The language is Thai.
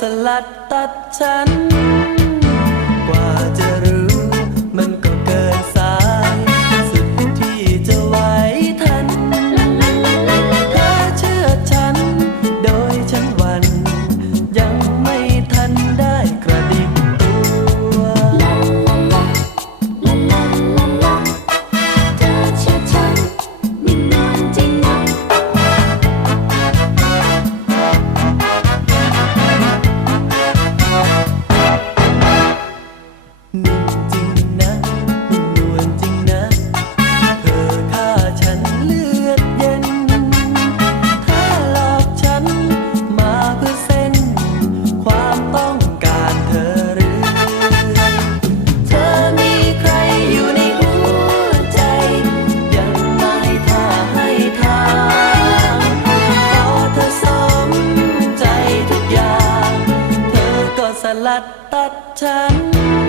สลัดตัดฉัน ลัดตัดฉัน